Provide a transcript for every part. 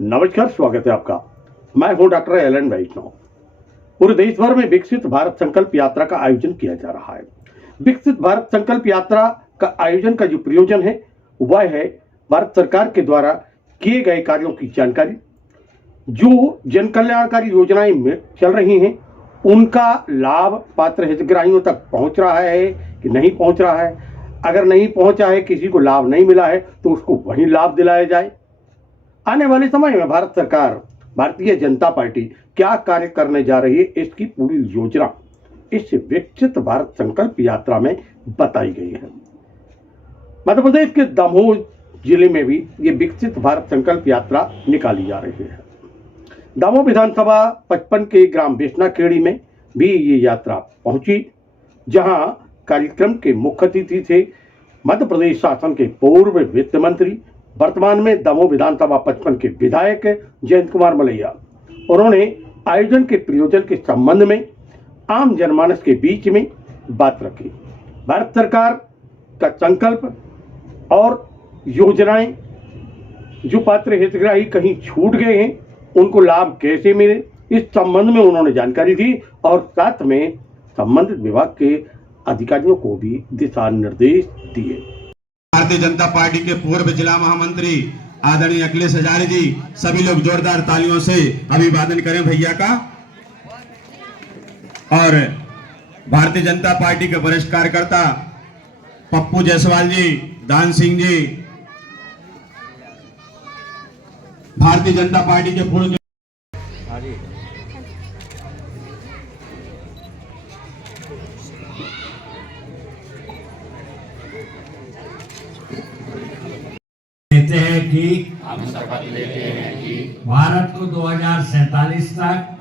नमस्कार, स्वागत है आपका। मैं हूं डॉक्टर एलन वैष्णव। पूरे देश भर में विकसित भारत संकल्प यात्रा का आयोजन किया जा रहा है। विकसित भारत संकल्प यात्रा का आयोजन का जो प्रयोजन है वह है भारत सरकार के द्वारा किए गए कार्यों की जानकारी, जो जन कल्याणकारी योजनाएं चल रही हैं उनका लाभ पात्र हितग्राहियों तक पहुंच रहा है कि नहीं पहुंच रहा है। अगर नहीं पहुंचा है, किसी को लाभ नहीं मिला है, तो उसको वही लाभ दिलाया जाए। आने वाले समय में भारत सरकार, भारतीय जनता पार्टी क्या कार्य करने जा रही है, इसकी पूरी योजना इस विकसित भारत संकल्प यात्रा में बताई गई है। मध्य प्रदेश के दमोह जिले में भी ये विकसित भारत संकल्प यात्रा निकाली जा रही है। दमोह विधानसभा 55 के ग्राम बेसनाखेड़ी में भी ये यात्रा पहुंची, जहां कार्यक्रम के मुख्य अतिथि थे मध्य प्रदेश शासन के पूर्व वित्त मंत्री, वर्तमान में दमोह विधानसभा 55 के विधायक जयंत कुमार मलैया। उन्होंने आयोजन के प्रयोजन के संबंध में आम जनमानस के बीच में बात रखी। भारत सरकार का संकल्प और योजनाएं, जो पात्र हितग्राही कहीं छूट गए हैं उनको लाभ कैसे मिले, इस संबंध में उन्होंने जानकारी दी और साथ में संबंधित विभाग के अधिकारियों को भी दिशा निर्देश दिए। भारतीय जनता पार्टी के पूर्व जिला महामंत्री आदरणीय अखिलेश हजारे जी, सभी लोग जोरदार तालियों से अभिवादन करें भैया का। और भारतीय जनता पार्टी के वरिष्ठ कार्यकर्ता पप्पू जायसवाल जी, दान सिंह जी, भारतीय जनता पार्टी के पूर्व हम शपथ लेते हैं कि भारत को 2047 तक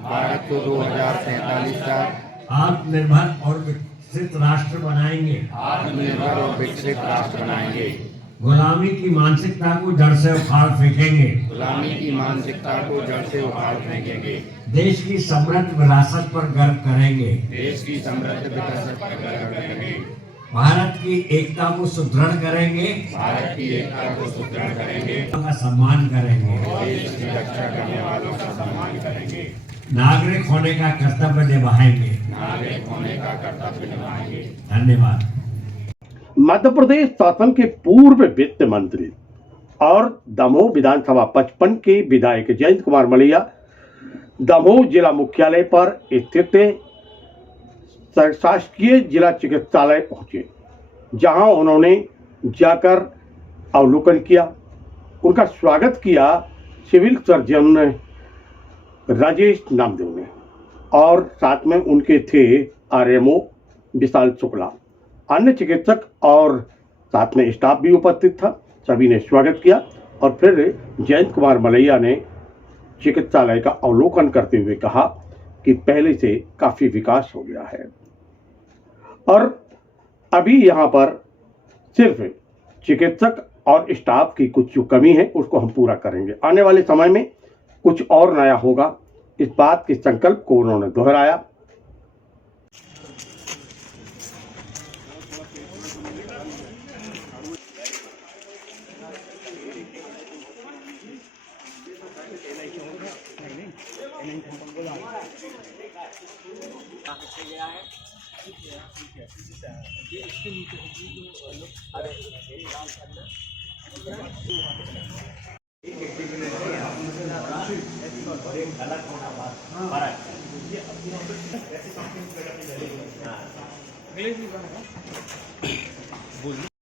आत्मनिर्भर और विकसित राष्ट्र बनाएंगे। गुलामी की मानसिकता को जड़ से उखाड़ फेंकेंगे। देश की समृद्ध विरासत पर गर्व करेंगे। भारत की एकता को सुदृढ़ करेंगे। का सम्मान करेंगे। नागरिक होने का कर्तव्य निभाएंगे। धन्यवाद। मध्य प्रदेश शासन के पूर्व वित्त मंत्री और दमोह विधानसभा 55 के विधायक जयंत कुमार मलैया दमोह जिला मुख्यालय पर स्थित शासकीय जिला चिकित्सालय पहुंचे, जहां उन्होंने जाकर अवलोकन किया। उनका स्वागत किया सिविल सर्जन राजेश नामदेव ने और साथ में उनके थे आरएमओ विशाल शुक्ला, अन्य चिकित्सक और साथ में स्टाफ भी उपस्थित था। सभी ने स्वागत किया और फिर जयंत कुमार मलैया ने चिकित्सालय का अवलोकन करते हुए कहा कि पहले से काफी विकास हो गया है और अभी यहाँ पर सिर्फ चिकित्सक और स्टाफ की कुछ जो कमी है उसको हम पूरा करेंगे। आने वाले समय में कुछ और नया होगा, इस बात के संकल्प को उन्होंने दोहराया।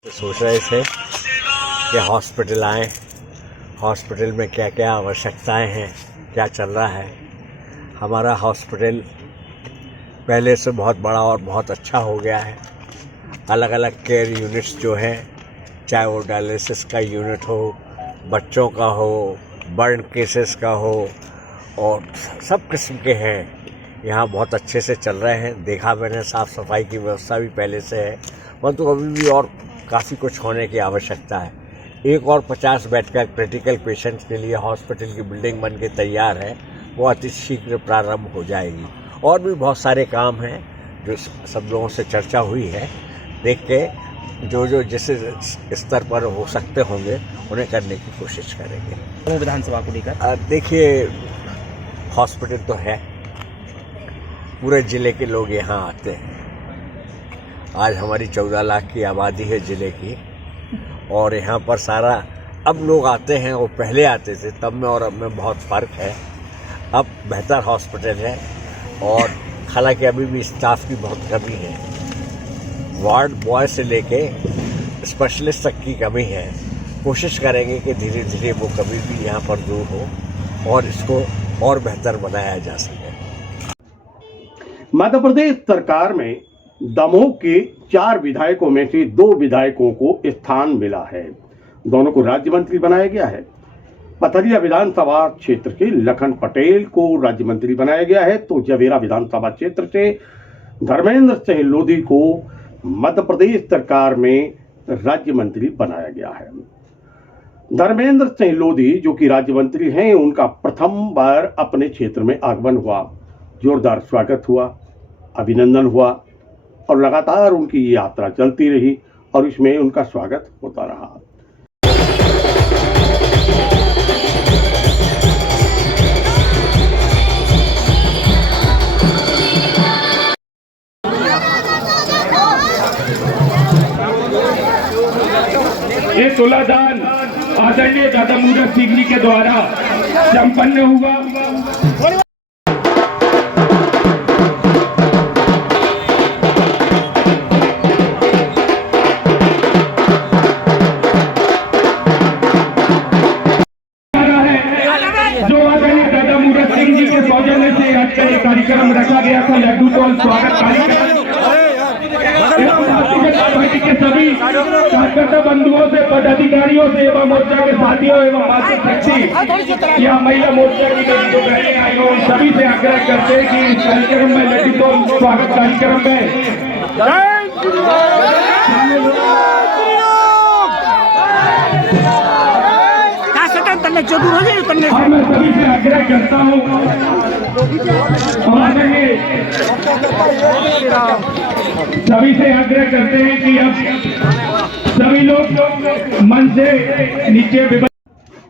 सोच रहे थे कि हॉस्पिटल आए, हॉस्पिटल में क्या क्या आवश्यकताएं हैं, क्या चल रहा है। हमारा हॉस्पिटल पहले से बहुत बड़ा और बहुत अच्छा हो गया है। अलग अलग केयर यूनिट्स जो हैं, चाहे वो डायलिसिस का यूनिट हो, बच्चों का हो, बर्न केसेस का हो, और सब किस्म के हैं। यहाँ बहुत अच्छे से चल रहे हैं। देखा मैंने, साफ़ सफाई की व्यवस्था भी पहले से है, परंतु अभी भी और काफ़ी कुछ होने की आवश्यकता है। एक और 50 बेड का क्रिटिकल पेशेंट्स के लिए हॉस्पिटल की बिल्डिंग बन के तैयार है, वो अति शीघ्र प्रारंभ हो जाएगी। और भी बहुत सारे काम हैं जो सब लोगों से चर्चा हुई है, देख के जो जो जिस स्तर पर हो सकते होंगे उन्हें करने की कोशिश करेंगे। विधानसभा को लेकर देखिए, हॉस्पिटल तो है, पूरे ज़िले के लोग यहाँ आते हैं। आज हमारी 14 लाख की आबादी है ज़िले की, और यहाँ पर सारा अब लोग आते हैं। वो पहले आते थे, तब में और अब में बहुत फ़र्क है। अब बेहतर हॉस्पिटल है, और हालांकि अभी भी स्टाफ की बहुत कमी है। वार्ड बॉय से लेके स्पेशलिस्ट तक की कमी है। कोशिश करेंगे कि धीरे धीरे वो कमी भी यहाँ पर दूर हो और इसको और बेहतर बनाया जा सके। मध्य प्रदेश सरकार में दमोह के 4 विधायकों में से 2 विधायकों को स्थान मिला है। दोनों को राज्य मंत्री बनाया गया है। पथरिया विधानसभा क्षेत्र के लखन पटेल को राज्य मंत्री बनाया गया है, तो जवेरा विधानसभा क्षेत्र से धर्मेंद्र सिंह लोधी को मध्य प्रदेश सरकार में राज्य मंत्री बनाया गया है। धर्मेंद्र सिंह लोधी जो कि राज्य मंत्री हैं, उनका प्रथम बार अपने क्षेत्र में आगमन हुआ। जोरदार स्वागत हुआ, अभिनंदन हुआ, और लगातार उनकी यात्रा चलती रही और इसमें उनका स्वागत होता रहा। ये तुलादान आदरणीय दादा मूरत सिंह जी के द्वारा संपन्न हुआ। जो आदरणीय दादा मूरत सिंह जी के सौजन्य से आज का ये कार्यक्रम रखा गया था, लड्डू तोल स्वागत कार्यक्रम, पार्टी के सभी कार्यकर्ता बंधुओं से, पदाधिकारियों से एवं मोर्चा के साथियों एवं मातृशक्ति या महिला मोर्चा की जो बहनें आई हो, उन सभी से आग्रह करते हैं कि इस कार्यक्रम में लड्डू तोल स्वागत कार्यक्रम में मैं सभी से आग्रह करता हूँ, सभी से आग्रह करते हैं कि अब सभी लोग मन से नीचे।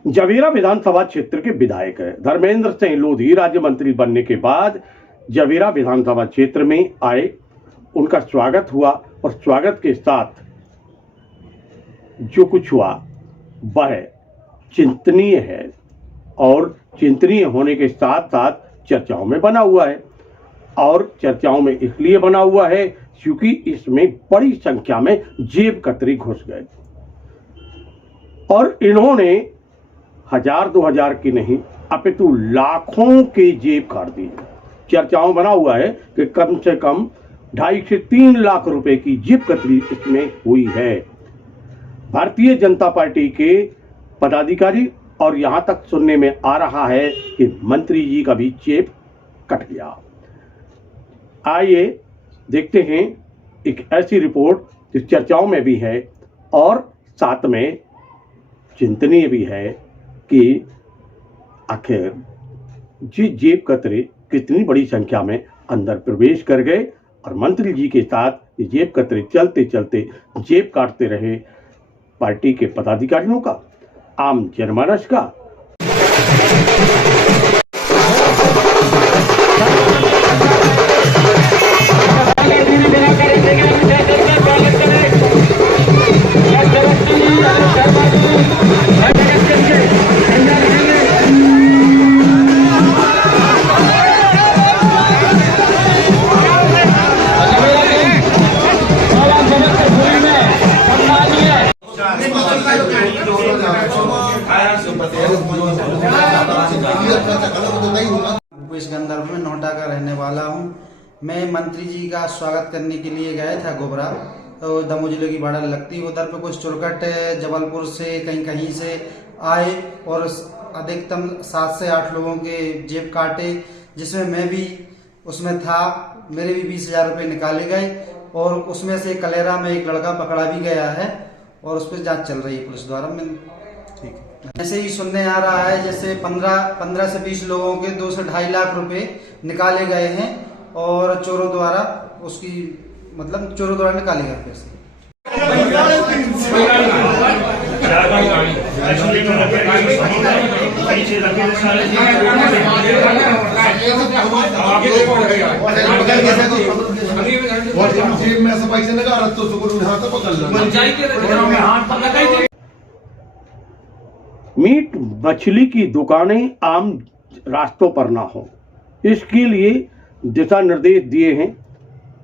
जवेरा विधानसभा क्षेत्र के विधायक है धर्मेंद्र सिंह लोधी राज्य मंत्री बनने के बाद जवेरा विधानसभा क्षेत्र में आए, उनका स्वागत हुआ, और स्वागत के साथ जो कुछ हुआ वह चिंतनीय है, और चिंतनीय होने के साथ साथ चर्चाओं में बना हुआ है। और चर्चाओं में इसलिए बना हुआ है क्योंकि इसमें बड़ी संख्या में जेब कतरी घुस गए, और इन्होंने 1000-2000 की नहीं अपितु लाखों के जेब काट दिए। चर्चाओं बना हुआ है कि कम से कम 2.5 से 3 लाख रुपए की जेब कतरी इसमें हुई है। भारतीय जनता पार्टी के पदाधिकारी, और यहां तक सुनने में आ रहा है कि मंत्री जी का भी जेब कट गया। आइए देखते हैं एक ऐसी रिपोर्ट जो चर्चाओं में भी है और साथ में चिंतनीय भी है कि आखिर जी जेब कतरे कितनी बड़ी संख्या में अंदर प्रवेश कर गए, और मंत्री जी के साथ ये जेब कतरे चलते चलते जेब काटते रहे पार्टी के पदाधिकारियों का, आम जनमानस का। भूपेश गंधर्व में नोएडा का रहने वाला हूँ। मैं मंत्री जी का स्वागत करने के लिए गया था गोबरा, तो दमोह जिले की बॉर्डर लगती, उधर पे कुछ चुरकट जबलपुर से कहीं कहीं से आए और अधिकतम 7 से 8 लोगों के जेब काटे, जिसमें मैं भी उसमें था। मेरे भी 20,000 रुपये निकाले गए, और उसमें से कलेरा में एक लड़का पकड़ा भी गया है, और उस पर जाँच चल रही है पुलिस द्वारा। मैं ठीक है, ऐसे ही सुनने आ रहा है जैसे 15 से 20 लोगों के 2 से 2.5 लाख रुपए निकाले गए हैं, और चोरों द्वारा उसकी चोरों द्वारा निकाले गए पैसे। जेब में ऐसा पैसे लगा रहा तो सुकून हाथ पकड़ लो। मीट मछली की दुकानें आम रास्तों पर ना हो, इसके लिए दिशा निर्देश दिए हैं,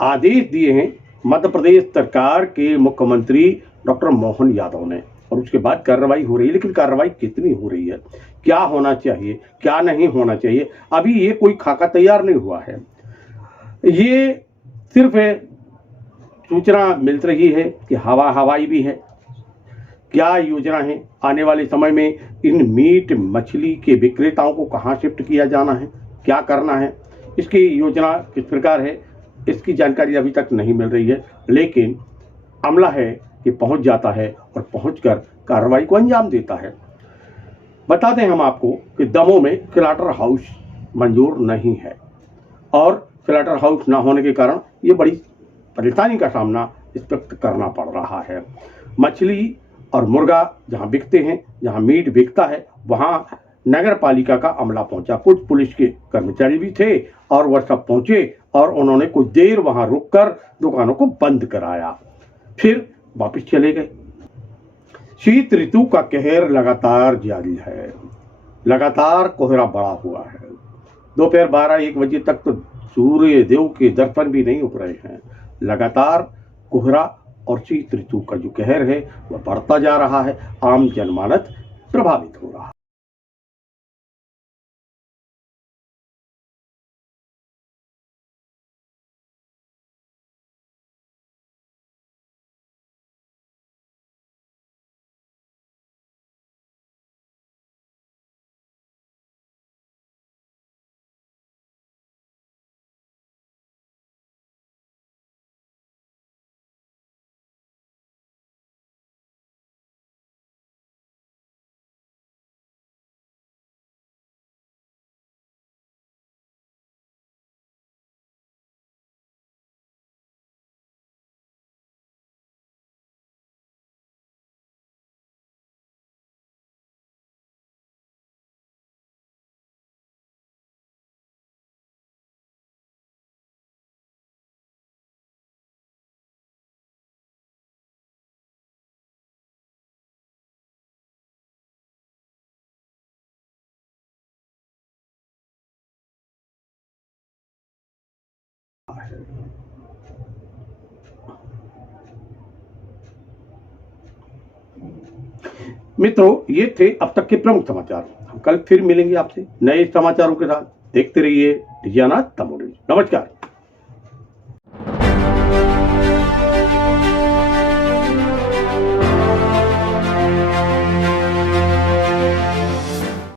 आदेश दिए हैं मध्य प्रदेश सरकार के मुख्यमंत्री डॉक्टर मोहन यादव ने। और उसके बाद कार्रवाई हो रही है, लेकिन कार्रवाई कितनी हो रही है, क्या होना चाहिए, क्या नहीं होना चाहिए, अभी ये कोई खाका तैयार नहीं हुआ है। ये सिर्फ सूचना मिल रही है कि हवाई भी है। क्या योजना है आने वाले समय में, इन मीट मछली के विक्रेताओं को कहाँ शिफ्ट किया जाना है, क्या करना है, इसकी योजना किस प्रकार है, इसकी जानकारी अभी तक नहीं मिल रही है। लेकिन अमला है कि पहुंच जाता है और पहुंचकर कार्रवाई को अंजाम देता है। बता दें हम आपको कि दमोह में स्लॉटर हाउस मंजूर नहीं है और स्लॉटर हाउस ना होने के कारण ये बड़ी परेशानी का सामना इस वक्त करना पड़ रहा है। मछली और मुर्गा जहां बिकते हैं, जहां मीट बिकता है, वहां नगर पालिका का अमला पहुंचा। कुछ पुलिस के कर्मचारी भी थे और वह सब पहुंचे और उन्होंने कुछ देर वहां रुककर दुकानों को बंद कराया, फिर वापस चले गए। शीत ऋतु का कहर लगातार जारी है, लगातार कोहरा बढ़ा हुआ है। दोपहर 12-1 बजे तक तो सूर्य देव के दर्पण भी नहीं उभ रहे हैं। लगातार कोहरा और शीत ऋतु का जो कहर है वह बढ़ता जा रहा है, आम जनमानस प्रभावित हो रहा है। मित्रों, ये थे अब तक के प्रमुख समाचार। हम कल फिर मिलेंगे आपसे नए समाचारों के साथ। देखते रहिए डिजियाना तमोड़ी। नमस्कार।